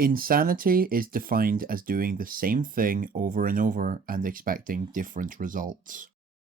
Insanity is defined as doing the same thing over and over and expecting different results.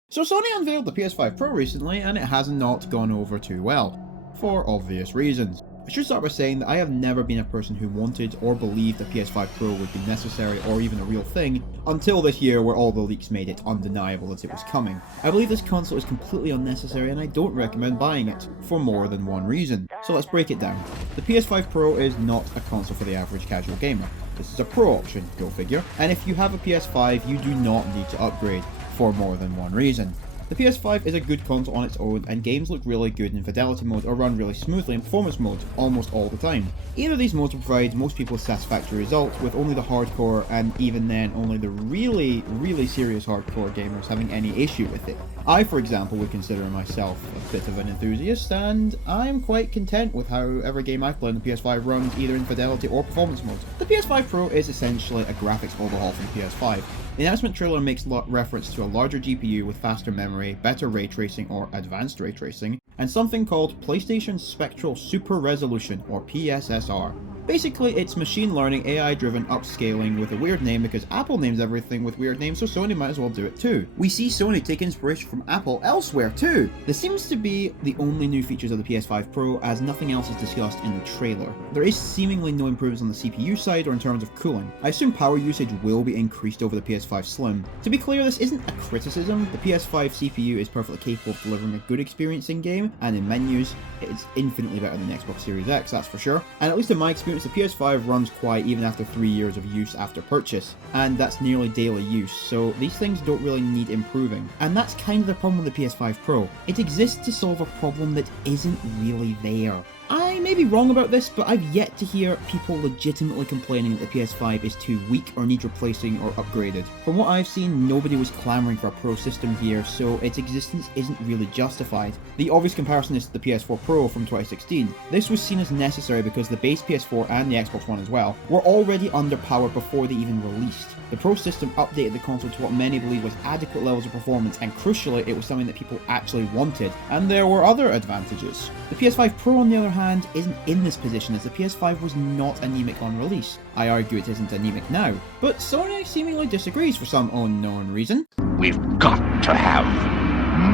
So Sony unveiled the PS5 Pro recently, and it has not gone over too well, for obvious reasons. I should start by saying that I have never been a person who wanted or believed a PS5 Pro would be necessary or even a real thing until this year where all the leaks made it undeniable that it was coming. I believe this console is completely unnecessary and I don't recommend buying it, for more than one reason. So let's break it down. The PS5 Pro is not a console for the average casual gamer. This is a Pro option, go figure, and if you have a PS5 you do not need to upgrade, for more than one reason. The PS5 is a good console on its own, and games look really good in fidelity mode or run really smoothly in performance mode, almost all the time. Either of these modes will provide most people a satisfactory result, with only the hardcore, and even then only the really serious hardcore gamers having any issue with it. I, for example, would consider myself a bit of an enthusiast, and I'm quite content with how every game I've played on the PS5 runs either in fidelity or performance mode. The PS5 Pro is essentially a graphics overhaul from the PS5. The announcement trailer makes reference to a larger GPU with faster memory, better ray tracing or advanced ray tracing, and something called PlayStation Spectral Super Resolution or PSSR. Basically, it's machine learning AI-driven upscaling with a weird name because Apple names everything with weird names, so Sony might as well do it too. We see Sony take inspiration from Apple elsewhere too. This seems to be the only new features of the PS5 Pro, as nothing else is discussed in the trailer. There is seemingly no improvements on the CPU side or in terms of cooling. I assume power usage will be increased over the PS5 Slim. To be clear, this isn't a criticism. The PS5 CPU is perfectly capable of delivering a good experience in-game, and in menus, it is infinitely better than the Xbox Series X, that's for sure. And at least in my experience, the PS5 runs quiet even after 3 years of use after purchase, and that's nearly daily use, so these things don't really need improving. And that's kind of the problem with the PS5 Pro. It exists to solve a problem that isn't really there. I may be wrong about this, but I've yet to hear people legitimately complaining that the PS5 is too weak or needs replacing or upgraded. From what I've seen, nobody was clamoring for a Pro system here, so its existence isn't really justified. The obvious comparison is to the PS4 Pro from 2016. This was seen as necessary because the base PS4 and the Xbox One as well were already underpowered before they even released. The Pro system updated the console to what many believe was adequate levels of performance, and crucially, it was something that people actually wanted, and there were other advantages. The PS5 Pro, on the other hand, isn't in this position as the PS5 was not anemic on release. I argue it isn't anemic now, but Sony seemingly disagrees for some unknown reason. We've got to have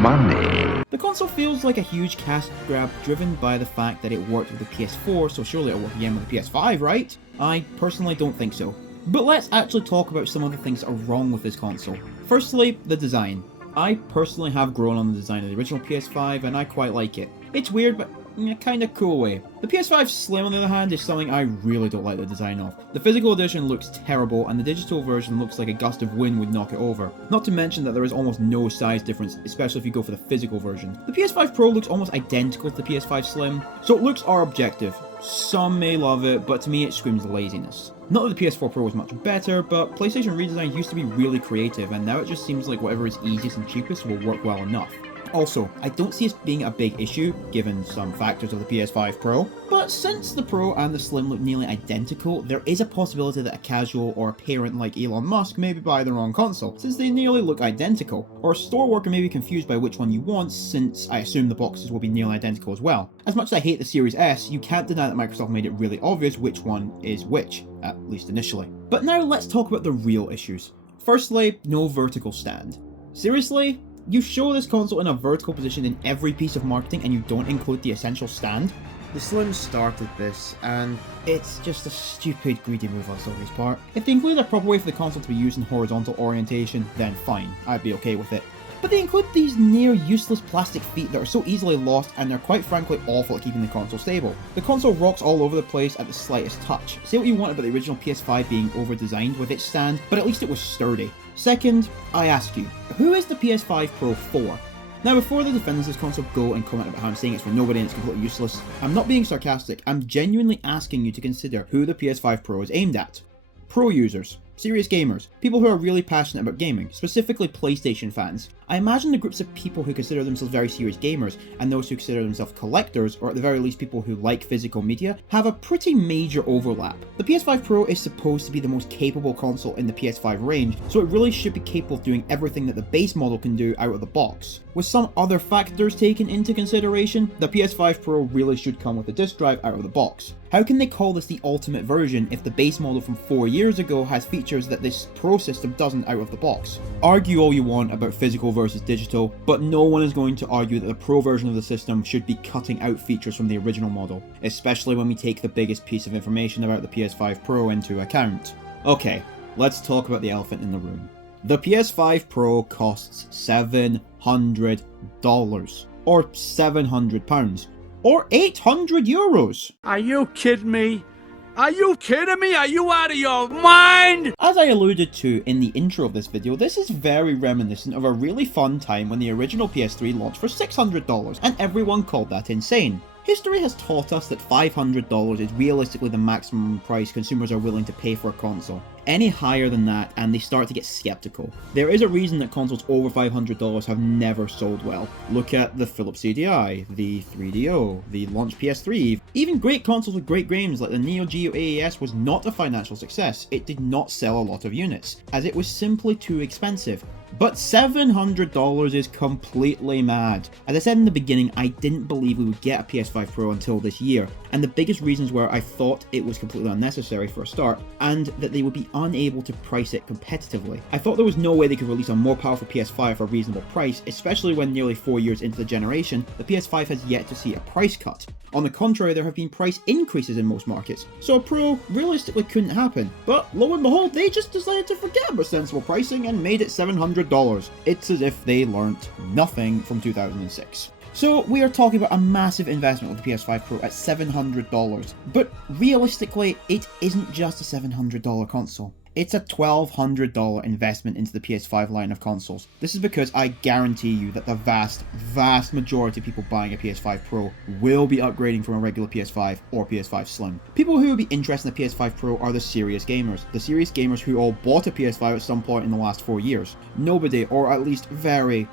money. The console feels like a huge cash grab driven by the fact that it worked with the PS4, so surely it'll work again with the PS5, right? I personally don't think so. But let's actually talk about some of the things that are wrong with this console. Firstly, the design. I personally have grown on the design of the original PS5 and I quite like it. It's weird, but in a kinda cool way. The PS5 Slim, on the other hand, is something I really don't like the design of. The physical edition looks terrible, and the digital version looks like a gust of wind would knock it over. Not to mention that there is almost no size difference, especially if you go for the physical version. The PS5 Pro looks almost identical to the PS5 Slim, so looks are objective. Some may love it, but to me it screams laziness. Not that the PS4 Pro was much better, but PlayStation redesign used to be really creative, and now it just seems like whatever is easiest and cheapest will work well enough. Also, I don't see this being a big issue, given some factors of the PS5 Pro, but since the Pro and the Slim look nearly identical, there is a possibility that a casual or a parent like Elon Musk may buy the wrong console, since they nearly look identical, or a store worker may be confused by which one you want, since I assume the boxes will be nearly identical as well. As much as I hate the Series S, you can't deny that Microsoft made it really obvious which one is which, at least initially. But now let's talk about the real issues. Firstly, no vertical stand. Seriously? You show this console in a vertical position in every piece of marketing and you don't include the essential stand? The Slim started this, and it's just a stupid greedy move on Sony's part. If they include a proper way for the console to be used in horizontal orientation, then fine, I'd be okay with it. But they include these near useless plastic feet that are so easily lost, and they're quite frankly awful at keeping the console stable. The console rocks all over the place at the slightest touch. Say what you want about the original PS5 being over-designed with its stand, but at least it was sturdy. Second, I ask you, who is the PS5 Pro for? Now, before the defenders of this console go and comment about how I'm saying it's for nobody and it's completely useless, I'm not being sarcastic, I'm genuinely asking you to consider who the PS5 Pro is aimed at. Pro users. serious gamers, people who are really passionate about gaming, specifically PlayStation fans. I imagine the groups of people who consider themselves very serious gamers and those who consider themselves collectors, or at the very least people who like physical media, have a pretty major overlap. The PS5 Pro is supposed to be the most capable console in the PS5 range, so it really should be capable of doing everything that the base model can do out of the box. With some other factors taken into consideration, the PS5 Pro really should come with a disc drive out of the box. How can they call this the ultimate version if the base model from 4 years ago has features that this Pro system doesn't out of the box? Argue all you want about physical versus digital, but no one is going to argue that the Pro version of the system should be cutting out features from the original model, especially when we take the biggest piece of information about the PS5 Pro into account. Okay, let's talk about the elephant in the room. The PS5 Pro costs $700, or £700, or €800. Are you kidding me? Are you kidding me? Are you out of your mind? As I alluded to in the intro of this video, this is very reminiscent of a really fun time when the original PS3 launched for $600, and everyone called that insane. History has taught us that $500 is realistically the maximum price consumers are willing to pay for a console. Any higher than that and they start to get skeptical. There is a reason that consoles over $500 have never sold well. Look at the Philips CDI, the 3DO, the launch PS3. Even great consoles with great games like the Neo Geo AES was not a financial success. It did not sell a lot of units, as it was simply too expensive. But $700 is completely mad. As I said in the beginning, I didn't believe we would get a PS5 Pro until this year, and the biggest reasons were I thought it was completely unnecessary for a start, and that they would be unable to price it competitively. I thought there was no way they could release a more powerful PS5 for a reasonable price, especially when nearly 4 years into the generation, the PS5 has yet to see a price cut. On the contrary, there have been price increases in most markets, so a Pro realistically couldn't happen. But lo and behold, they just decided to forget about sensible pricing and made it $700. It's as if they learnt nothing from 2006. So we are talking about a massive investment with the PS5 Pro at $700, but realistically, it isn't just a $700 console. It's a $1,200 investment into the PS5 line of consoles. This is because I guarantee you that the vast majority of people buying a PS5 Pro will be upgrading from a regular PS5 or PS5 Slim. People who will be interested in the PS5 Pro are the serious gamers who all bought a PS5 at some point in the last 4 years. Nobody, or at least very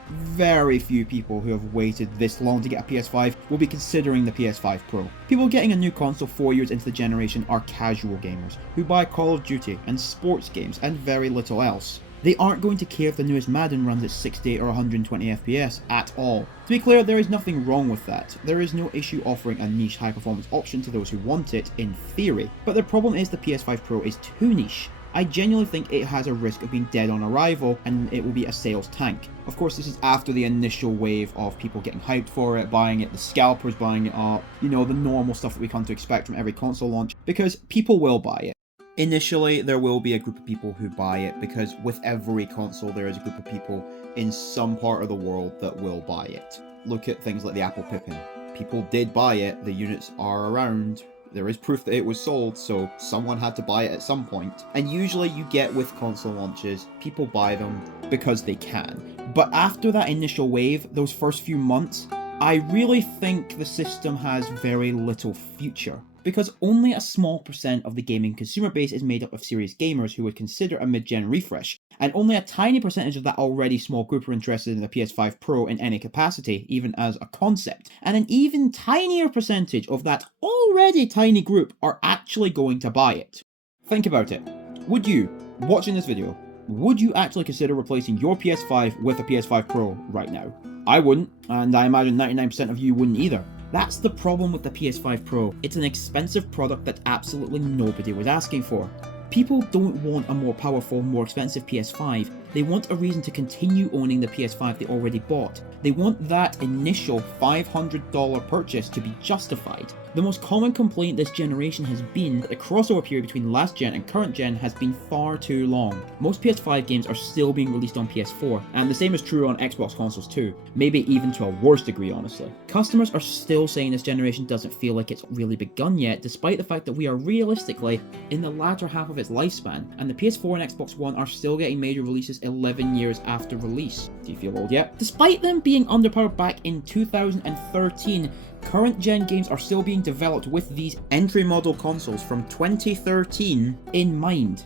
few people who have waited this long to get a PS5 will be considering the PS5 Pro. People getting a new console 4 years into the generation are casual gamers who buy Call of Duty and sports games and very little else. They aren't going to care if the newest Madden runs at 60 or 120 FPS at all. To be clear, there is nothing wrong with that. There is no issue offering a niche high performance option to those who want it, in theory. But the problem is the PS5 Pro is too niche. I genuinely think it has a risk of being dead on arrival and it will be a sales tank. Of course, this is after the initial wave of people getting hyped for it, buying it, the scalpers buying it up, you know, the normal stuff that we come to expect from every console launch, because people will buy it. Initially, there will be a group of people who buy it, because with every console there is a group of people in some part of the world that will buy it. Look at things like the Apple Pippin. People did buy it, the units are around, there is proof that it was sold, so someone had to buy it at some point. And usually you get with console launches, people buy them because they can. But after that initial wave, those first few months, I really think the system has very little future. Because only a small percent of the gaming consumer base is made up of serious gamers who would consider a mid-gen refresh, and only a tiny percentage of that already small group are interested in the PS5 Pro in any capacity, even as a concept, and an even tinier percentage of that already tiny group are actually going to buy it. Think about it. Would you, watching this video, would you actually consider replacing your PS5 with a PS5 Pro right now? I wouldn't, and I imagine 99% of you wouldn't either. That's the problem with the PS5 Pro. It's an expensive product that absolutely nobody was asking for. People don't want a more powerful, more expensive PS5. They want a reason to continue owning the PS5 they already bought. They want that initial $500 purchase to be justified. The most common complaint this generation has been that the crossover period between last gen and current gen has been far too long. Most PS5 games are still being released on PS4, and the same is true on Xbox consoles too, maybe even to a worse degree honestly. Customers are still saying this generation doesn't feel like it's really begun yet, despite the fact that we are realistically in the latter half of its lifespan, and the PS4 and Xbox One are still getting major releases 11 years after release. Do you feel old yet? Despite them being underpowered back in 2013, current gen games are still being developed with these entry model consoles from 2013 in mind.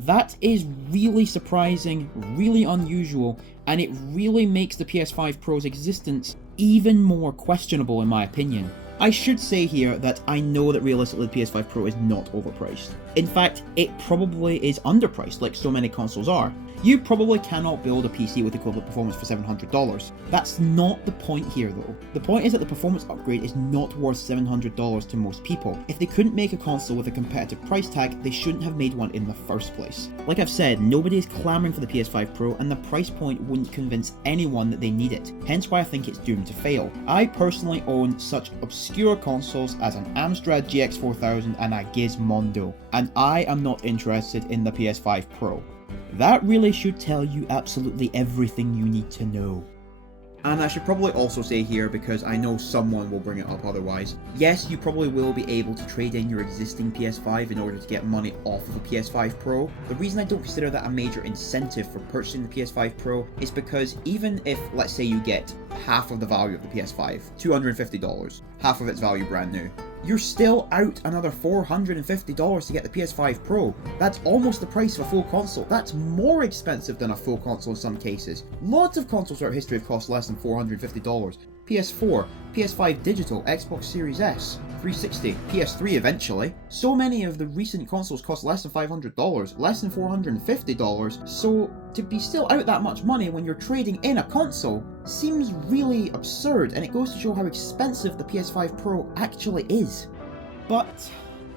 That is really surprising, really unusual, and it really makes the PS5 Pro's existence even more questionable in my opinion. I should say here that I know that realistically the PS5 Pro is not overpriced. In fact, it probably is underpriced like so many consoles are. You probably cannot build a PC with equivalent performance for $700. That's not the point here though. The point is that the performance upgrade is not worth $700 to most people. If they couldn't make a console with a competitive price tag, they shouldn't have made one in the first place. Like I've said, nobody is clamoring for the PS5 Pro and the price point wouldn't convince anyone that they need it, hence why I think it's doomed to fail. I personally own such obscure consoles as an Amstrad GX 4000 and a Gizmondo, and I am not interested in the PS5 Pro. That really should tell you absolutely everything you need to know. And I should probably also say here, because I know someone will bring it up otherwise, yes, you probably will be able to trade in your existing PS5 in order to get money off of a PS5 Pro. The reason I don't consider that a major incentive for purchasing the PS5 Pro is because even if, let's say you get half of the value of the PS5, $250, half of its value brand new, you're still out another $450 to get the PS5 Pro. That's almost the price of a full console. That's more expensive than a full console in some cases. Lots of consoles throughout history have cost less than $450. PS4, PS5 Digital, Xbox Series S, 360, PS3 eventually. So many of the recent consoles cost less than $500, less than $450, so to be still out that much money when you're trading in a console seems really absurd, and it goes to show how expensive the PS5 Pro actually is. But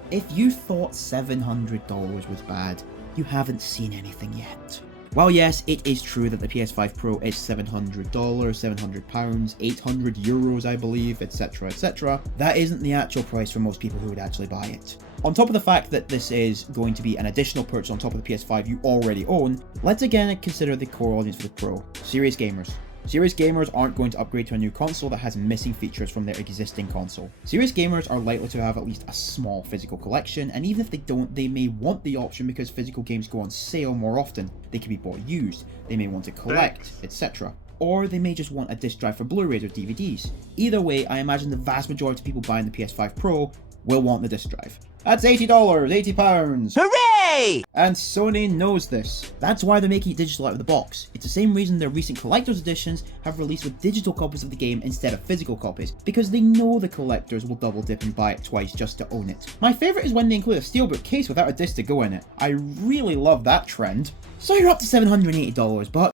if you thought $700 was bad, you haven't seen anything yet. While yes, it is true that the PS5 Pro is $700, £700, 800 euros I believe, etc, etc, that isn't the actual price for most people who would actually buy it. On top of the fact that this is going to be an additional purchase on top of the PS5 you already own, let's again consider the core audience for the Pro, serious gamers. Serious gamers aren't going to upgrade to a new console that has missing features from their existing console. Serious gamers are likely to have at least a small physical collection, and even if they don't, they may want the option because physical games go on sale more often. They can be bought used, they may want to collect, etc. Or they may just want a disc drive for Blu-rays or DVDs. Either way, I imagine the vast majority of people buying the PS5 Pro will want the disc drive. That's $80, £80. Hooray! And Sony knows this. That's why they're making it digital out of the box. It's the same reason their recent collector's editions have released with digital copies of the game instead of physical copies, because they know the collectors will double dip and buy it twice just to own it. My favourite is when they include a steelbook case without a disc to go in it. I really love that trend. So you're up to $780, but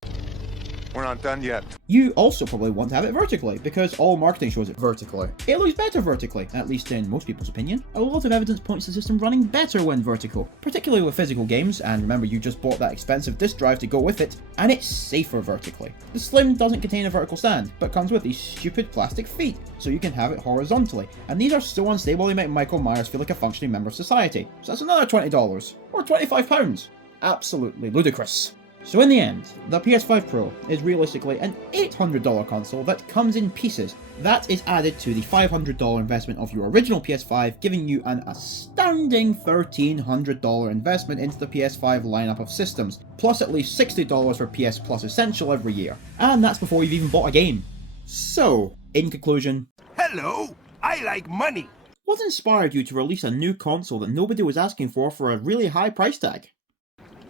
We're not done yet. you also probably want to have it vertically, because all marketing shows it vertically. It looks better vertically, at least in most people's opinion. A lot of evidence points to the system running better when vertical, particularly with physical games, and remember you just bought that expensive disc drive to go with it, and it's safer vertically. The Slim doesn't contain a vertical stand, but comes with these stupid plastic feet, so you can have it horizontally, and these are so unstable they make Michael Myers feel like a functioning member of society. So that's another $20, or £25. Absolutely ludicrous. So in the end, the PS5 Pro is realistically an $800 console that comes in pieces. That is added to the $500 investment of your original PS5, giving you an astounding $1,300 investment into the PS5 lineup of systems, plus at least $60 for PS Plus Essential every year. And that's before you've even bought a game. So, in conclusion, Hello, I like money. what inspired you to release a new console that nobody was asking for a really high price tag?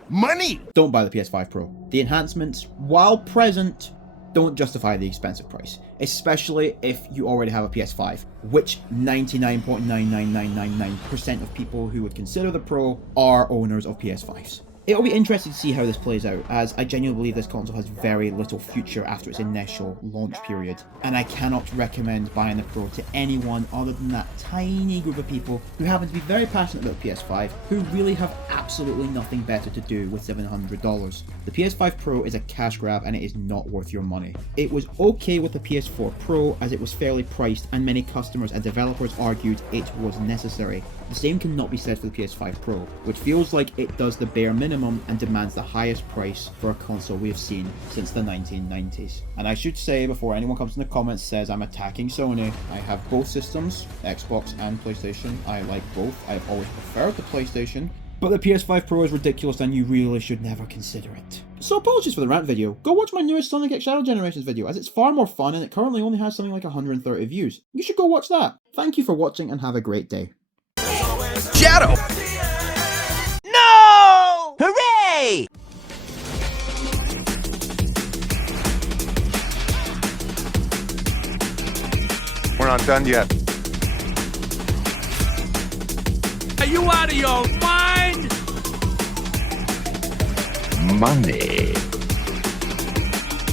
Money! Don't buy the PS5 Pro. The enhancements, while present, don't justify the expensive price, especially if you already have a PS5, which 99.99999% of people who would consider the Pro are owners of PS5s. It'll be interesting to see how this plays out, as I genuinely believe this console has very little future after its initial launch period, and I cannot recommend buying the Pro to anyone other than that tiny group of people who happen to be very passionate about PS5, who really have absolutely nothing better to do with $700. The PS5 Pro is a cash grab and it is not worth your money. It was okay with the PS4 Pro as it was fairly priced, and many customers and developers argued it was necessary. The same cannot be said for the PS5 Pro, which feels like it does the bare minimum and demands the highest price for a console we have seen since the 1990s. And I should say, before anyone comes in the comments and says I'm attacking Sony, I have both systems, Xbox and PlayStation. I like both. I've always preferred the PlayStation, but the PS5 Pro is ridiculous and you really should never consider it. So apologies for the rant video. Go watch my newest Sonic X Shadow Generations video, as it's far more fun and it currently only has something like 130 views. You should go watch that. Thank you for watching and have a great day. Shadow! No! Hooray! Hooray! We're not done yet. Are you out of your mind? Money.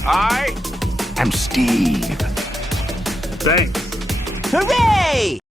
I I'm Steve. Thanks. Hooray!